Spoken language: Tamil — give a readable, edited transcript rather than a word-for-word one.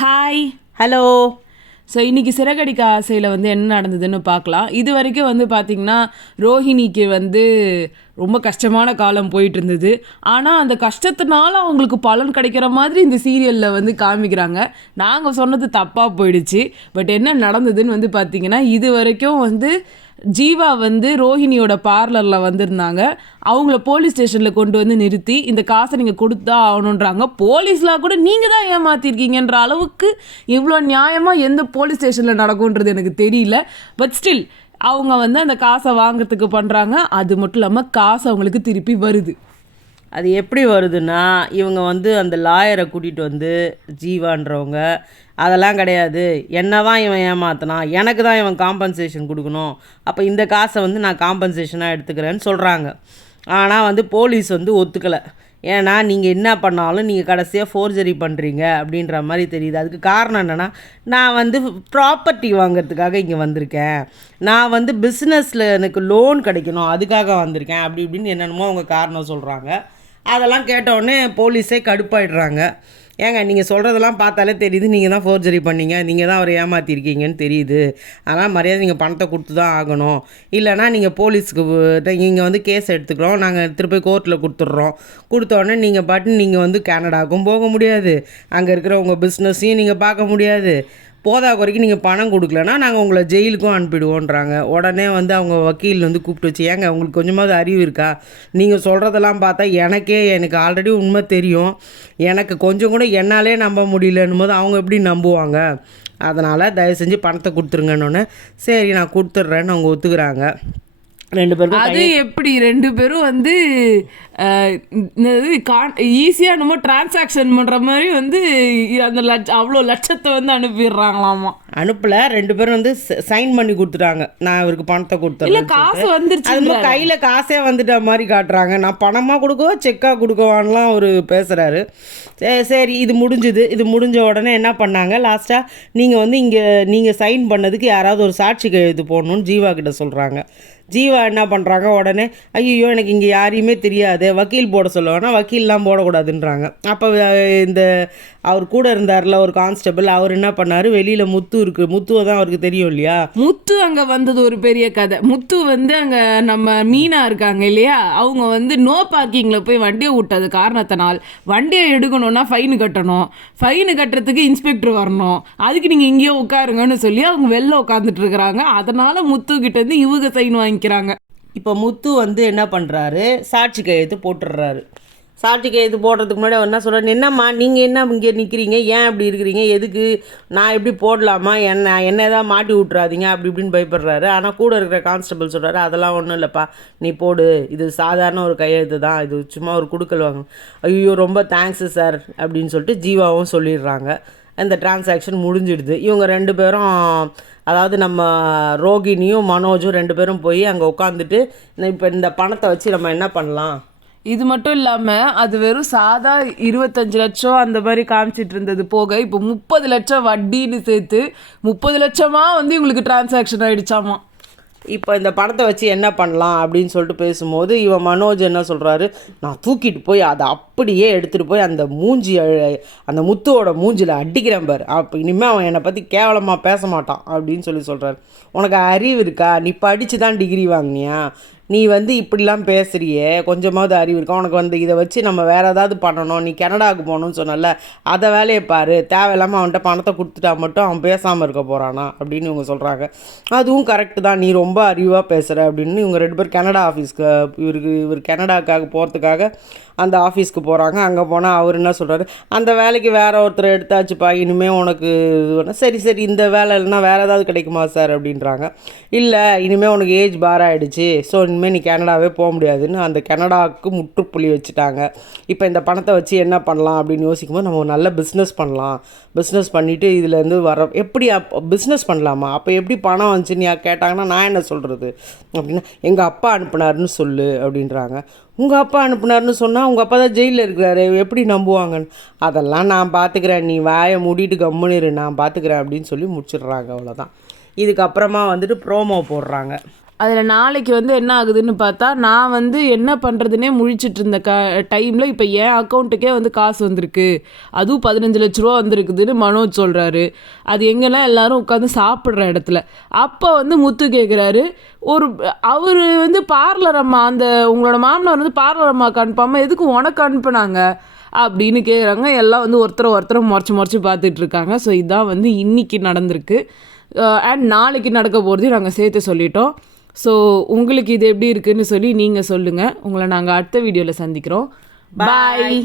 ஹாய். ஹலோ. ஸோ இன்றைக்கி சிறகடிக்க ஆசையில் வந்து என்ன நடந்ததுன்னு பார்க்கலாம். இது வரைக்கும் வந்து பார்த்திங்கன்னா ரோஹிணிக்கு வந்து ரொம்ப கஷ்டமான காலம் போயிட்டு இருந்தது. ஆனால் அந்த கஷ்டத்தினால அவங்களுக்கு பலன் கிடைக்கிற மாதிரி இந்த சீரியலில் வந்து காமிக்கிறாங்க. நாங்கள் சொன்னது தப்பாக போயிடுச்சு. பட் என்ன நடந்ததுன்னு வந்து பார்த்திங்கன்னா, இது வரைக்கும் வந்து ஜீவா வந்து ரோஹிணியோட பார்லரில் வந்திருந்தாங்க. அவங்கள போலீஸ் ஸ்டேஷனில் கொண்டு வந்து நிறுத்தி இந்த காசை நீங்கள் கொடுத்தா ஆகணுன்றாங்க. போலீஸ்லாம் கூட நீங்கள் தான் ஏமாற்றிருக்கீங்கன்ற அளவுக்கு இவ்வளோ நியாயமாக எந்த போலீஸ் ஸ்டேஷனில் நடக்கும்ன்றது எனக்கு தெரியல. பட் ஸ்டில் அவங்க வந்து அந்த காசை வாங்கிறதுக்கு பண்ணுறாங்க. அது மட்டும் இல்லாமல் காசு அவங்களுக்கு திருப்பி வருது. அது எப்படி வருதுன்னா, இவங்க வந்து அந்த லாயரை கூட்டிகிட்டு வந்து ஜீவான்றவங்க அதெல்லாம் கிடையாது, என்ன தான் இவன் ஏமாத்தினான், எனக்கு தான் இவன் காம்பன்சேஷன் கொடுக்கணும், அப்போ இந்த காசை வந்து நான் காம்பன்சேஷனாக எடுத்துக்கிறேன்னு சொல்கிறாங்க. ஆனால் வந்து போலீஸ் வந்து ஒத்துக்கலை. ஏன்னா நீங்கள் என்ன பண்ணாலும் நீங்கள் கடைசியாக ஃபோர்ஜரி பண்ணுறீங்க அப்படின்ற மாதிரி தெரியுது. அதுக்கு காரணம் என்னென்னா, நான் வந்து ப்ராப்பர்ட்டி வாங்கிறதுக்காக இங்கே வந்திருக்கேன், நான் வந்து பிஸ்னஸில் எனக்கு லோன் கிடைக்கணும் அதுக்காக வந்திருக்கேன், அப்படி இப்படின்னு என்னென்னமோ அவங்க காரணம் சொல்கிறாங்க. அதெல்லாம் கேட்டவுடனே போலீஸே கடுப்பாயிடுறாங்க. ஏங்க நீங்கள் சொல்கிறதெல்லாம் பார்த்தாலே தெரியுது நீங்கள் தான் ஃபோர்ஜரி பண்ணீங்க, நீங்கள் தான் அவரை ஏமாற்றிருக்கீங்கன்னு தெரியுது, ஆனால் மரியாதை நீங்கள் பணத்தை கொடுத்து தான் ஆகணும், இல்லைனா நீங்கள் போலீஸுக்கு நீங்கள் வந்து கேஸ் எடுத்துக்கிறோம், நாங்கள் திருப்பி கோர்ட்டில் கொடுத்துட்றோம், கொடுத்தோடனே நீங்கள் பாட்டு நீங்கள் வந்து கனடாவுக்கும் போக முடியாது, அங்கே இருக்கிற உங்கள் பிஸ்னஸையும் நீங்கள் பார்க்க முடியாது, போதா குறைக்கும் நீங்கள் பணம் கொடுக்கலன்னா நாங்கள் உங்களை ஜெயிலுக்கும் அனுப்பிடுவோன்றாங்க. உடனே வந்து அவங்க வக்கீல் வந்து கூப்பிட்டு வச்சு, ஏங்க உங்களுக்கு கொஞ்சமாவது அறிவு இருக்கா, நீங்கள் சொல்கிறதெல்லாம் பார்த்தா எனக்கு ஆல்ரெடி உண்மை தெரியும், எனக்கு கொஞ்சம் கூட என்னாலே நம்ப முடியலன்னும் போது அவங்க எப்படி நம்புவாங்க, அதனால் தயவு செஞ்சு பணத்தை கொடுத்துருங்கன்னொன்னே சரி நான் கொடுத்துட்றேன்னு அவங்க ஒத்துக்கிறாங்க. ரெண்டு பேரும் அது எப்படி ரெண்டு பேரும் வந்து ஈஸியாக நம்ம டிரான்சாக்ஷன் பண்ணுற மாதிரி வந்து அந்த அவ்வளோ லட்சத்தை வந்து அனுப்பிடுறாங்களாமா. அனுப்பலை, ரெண்டு பேரும் வந்து சைன் பண்ணி கொடுத்துட்டாங்க, நான் இவருக்கு பணத்தை கொடுத்துறேன், காசு வந்துருச்சு, அது கையில் காசே வந்துட்ட மாதிரி காட்டுறாங்க. நான் பணமாக கொடுக்கவா செக்காக கொடுக்கவான்லாம் அவர் பேசுகிறாரு. சரி இது முடிஞ்சுது. இது முடிஞ்ச உடனே என்ன பண்ணாங்க, லாஸ்ட்டாக நீங்கள் வந்து இங்கே நீங்கள் சைன் பண்ணதுக்கு யாராவது ஒரு சாட்சி கையெழுத்து போடணும்னு ஜீவா கிட்ட சொல்கிறாங்க. ஜீவா என்ன பண்ணுறாங்க, உடனே ஐயோ எனக்கு இங்கே யாரையுமே தெரியாது, வக்கீல் போட சொல்லுவானா, வக்கீல்லாம் போடக்கூடாதுன்றாங்க. அப்போ இந்த அவர் கூட இருந்தார்ல ஒரு கான்ஸ்டபிள், அவர் என்ன பண்ணார், வெளியில் முத்து இருக்குது, முத்துவை தான் அவருக்கு தெரியும் இல்லையா, முத்து அங்கே வந்தது ஒரு பெரிய கதை. முத்து வந்து அங்கே நம்ம மீனா இருக்காங்க இல்லையா, அவங்க வந்து நோ பார்க்கிங்கில் போய் வண்டியை விட்டது காரணத்தினால் வண்டியை எடுக்கணும்னா ஃபைனு கட்டணும், ஃபைனு கட்டுறதுக்கு இன்ஸ்பெக்டர் வரணும், அதுக்கு நீங்கள் இங்கேயோ உட்காருங்கன்னு சொல்லி அவங்க வெளில உட்காந்துட்டு இருக்கிறாங்க. அதனால் முத்துக்கிட்டேருந்து இவங்க சைன் வாங்கிக்கிறாங்க. இப்போ முத்து வந்து என்ன பண்ணுறாரு, சாட்சி கையெழுத்து போட்டுடுறாரு. சாட்சி கையெழுத்து போடுறதுக்கு முன்னாடி அவர் என்ன சொல்கிறாரு, என்னம்மா நீங்கள் என்ன இங்கே நிற்கிறீங்க, ஏன் அப்படி இருக்கிறீங்க, எதுக்கு, நான் எப்படி போடலாமா, என்ன ஏதாவது மாட்டி விட்றாதீங்க அப்படி இப்படின்னு பயப்படுறாரு. ஆனால் கூட இருக்கிற கான்ஸ்டபிள் சொல்கிறாரு, அதெல்லாம் ஒன்றும் இல்லைப்பா, நீ போடு, இது சாதாரண ஒரு கையெழுத்து தான், இது சும்மா ஒரு குடுக்கல் வாங்க. ஐயோ ரொம்ப தேங்க்ஸு சார் அப்படின்னு சொல்லிட்டு ஜீவாவும் சொல்லிடுறாங்க. இந்த டிரான்சாக்ஷன் முடிஞ்சிடுது. இவங்க ரெண்டு பேரும், அதாவது நம்ம ரோகிணியும் மனோஜும் ரெண்டு பேரும் போய் அங்கே உட்காந்துட்டு இப்போ இந்த பணத்தை வச்சு நம்ம என்ன பண்ணலாம். இது மட்டும் இல்லாமல் அது வெறும் சாதா 25 லட்சம் அந்த மாதிரி காமிச்சிட்டு இருந்தது போக இப்போ 30 லட்சம் வட்டின்னு சேர்த்து 30 லட்சமாக வந்து இவங்களுக்கு டிரான்சாக்ஷன் ஆகிடுச்சாமா. இப்போ இந்த பணத்தை வச்சு என்ன பண்ணலாம் அப்படின்னு சொல்லிட்டு பேசும்போது இவன் மனோஜ் என்ன சொல்கிறாரு, நான் தூக்கிட்டு போய் அதை அப்படியே எடுத்துகிட்டு போய் அந்த முத்துவோட மூஞ்சில் அடிக்கிறேன் பார், அப்போ இனிமேல் அவன் என்னை பற்றி கேவலமாக பேச மாட்டான் அப்படின்னு சொல்கிறாரு. உனக்கு அறிவு இருக்கா, நீ படித்து தான் டிகிரி வாங்கினியா, நீ வந்து இப்படிலாம் பேசுகிறியே, கொஞ்சமாவது அறிவு இருக்கா உனக்கு, வந்து இதை வச்சு நம்ம வேறு ஏதாவது பண்ணணும், நீ கனடாவுக்கு போகணுன்னு சொன்னல, அதை வேலையை பாரு, தேவையில்லாமல் அவன்கிட்ட பணத்தை கொடுத்துட்டா மட்டும் அவன் பேசாமல் இருக்க போகிறானா அப்படின்னு இவங்க சொல்கிறாங்க. அதுவும் கரெக்டு தான், நீ ரொம்ப அறிவாக பேசுகிற அப்படின்னு இவங்க ரெண்டு பேர் கனடா ஆஃபீஸ்க்கு இவர் கனடாக்காக போகிறதுக்காக அந்த ஆஃபீஸ்க்கு போகிறாங்க. அங்கே போனால் அவர் என்ன சொல்கிறாரு, அந்த வேலைக்கு வேறு ஒருத்தர் எடுத்தாச்சுப்பா, இனிமேல் உனக்கு சரி சரி இந்த வேலை இல்லைன்னா வேறு ஏதாவது கிடைக்குமா சார் அப்படின்றாங்க. இல்லை இனிமேல் உனக்கு ஏஜ் பார் ஆகிடுச்சு, ஸோ இனிமேல் நீ கனடாவே போக முடியாதுன்னு அந்த கனடாவுக்கு முற்றுப்புள்ளி வச்சுட்டாங்க. இப்போ இந்த பணத்தை வச்சு என்ன பண்ணலாம் அப்படின்னு யோசிக்கும்போது நம்ம ஒரு நல்ல பிஸ்னஸ் பண்ணலாம், பிஸ்னஸ் பண்ணிவிட்டு இதுலேருந்து வர எப்படி பிஸ்னஸ் பண்ணலாமா, அப்போ எப்படி பணம் வந்துச்சுன்னு கேட்டாங்கன்னா நான் என்ன சொல்கிறது அப்படின்னா, எங்கள் அப்பா அனுப்புனாருன்னு சொல்லு அப்படின்றாங்க. உங்கள் அப்பா அனுப்புனார்னு சொன்னால் உங்கள் அப்பா தான் ஜெயிலில் இருக்கிறாரு, எப்படி நம்புவாங்கன்னு, அதெல்லாம் நான் பார்த்துக்கிறேன், நீ வாயை மூடிட்டு கம்முனிரு, நான் பார்த்துக்கிறேன் அப்படின்னு சொல்லி முடிச்சிடுறாங்க. அவ்வளோதான். இதுக்கப்புறமா வந்துட்டு ப்ரோமோ போடுறாங்க. அதில் நாளைக்கு வந்து என்ன ஆகுதுன்னு பார்த்தா, நான் வந்து என்ன பண்ணுறதுனே முழிச்சிட்டு இருந்த டைமில் இப்போ என் அக்கௌண்ட்டுக்கே வந்து காசு வந்திருக்கு, அதுவும் 15 லட்ச ரூபா வந்திருக்குதுன்னு மனோஜ் சொல்கிறாரு. அது எங்கெல்லாம் எல்லாரும் உட்காந்து சாப்பிட்ற இடத்துல. அப்போ வந்து முத்து கேட்குறாரு, அவர் வந்து பார்லர் அம்மா, அந்த உங்களோட மாமனார் வந்து பார்லர் அம்மாவுக்கு அனுப்பாமல் எதுக்கு உனக்கு அனுப்புனாங்க அப்படின்னு கேட்குறாங்க. எல்லாம் வந்து ஒருத்தரை முறைச்சி பார்த்துட்டு இருக்காங்க. ஸோ இதுதான் வந்து இன்னைக்கு நடந்திருக்கு. அண்ட் நாளைக்கு நடக்க போகிறதையும் நாங்கள் சேர்த்து சொல்லிட்டோம். ஸோ உங்களுக்கு இது எப்படி இருக்குன்னு சொல்லி நீங்கள் சொல்லுங்கள். உங்களை நாங்கள் அடுத்த வீடியோவில் சந்திக்கிறோம். பாய்.